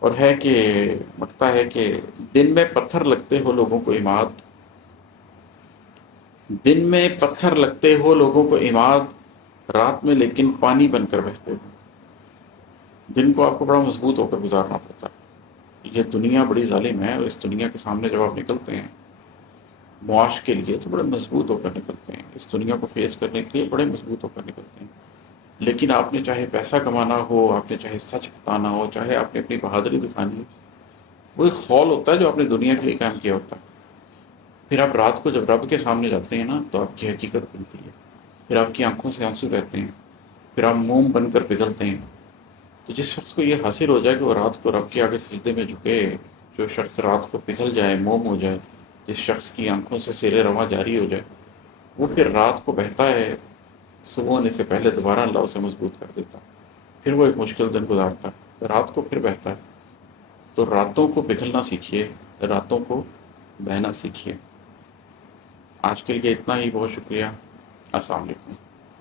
اور ہے کہ لگتا ہے کہ دن میں پتھر لگتے ہو لوگوں کو عماد، دن میں پتھر لگتے ہو لوگوں کو عماد، رات میں لیکن پانی بن کر بہتے ہو۔ دن کو آپ کو بڑا مضبوط ہو کر گزارنا پڑتا ہے، یہ دنیا بڑی ظالم ہے، اور اس دنیا کے سامنے جب آپ نکلتے ہیں معاش کے لیے تو بڑے مضبوط ہو کر نکلتے ہیں، اس دنیا کو فیس کرنے کے لیے بڑے مضبوط ہو کر نکلتے ہیں۔ لیکن آپ نے چاہے پیسہ کمانا ہو، آپ نے چاہے سچ بتانا ہو، چاہے آپ نے اپنی بہادری دکھانی ہو، وہ ایک خول ہوتا ہے جو آپ نے دنیا کے لیے کام کیا ہوتا ہے۔ پھر آپ رات کو جب رب کے سامنے جاتے ہیں نا تو آپ کی حقیقت کھلتی ہے، پھر آپ کی آنکھوں سے آنسو بہتے ہیں، پھر آپ موم بن کر پگھلتے ہیں۔ تو جس شخص کو یہ حاصل ہو جائے کہ وہ رات کو رب کے آگے سجدے میں جھکے، جو شخص رات کو پگھل جائے، موم ہو جائے، جس شخص کی آنکھوں سے سیل رواں جاری ہو جائے، وہ پھر رات کو بہتا ہے، صبح ہونے سے پہلے دوبارہ اللہ اسے مضبوط کر دیتا، پھر وہ ایک مشکل دن گزارتا ہے، رات کو پھر بہتا ہے۔ تو راتوں کو پگھلنا سیکھیے، راتوں کو بہنا سیکھیے۔ آج کے لیے اتنا ہی، بہت شکریہ، السلام علیکم۔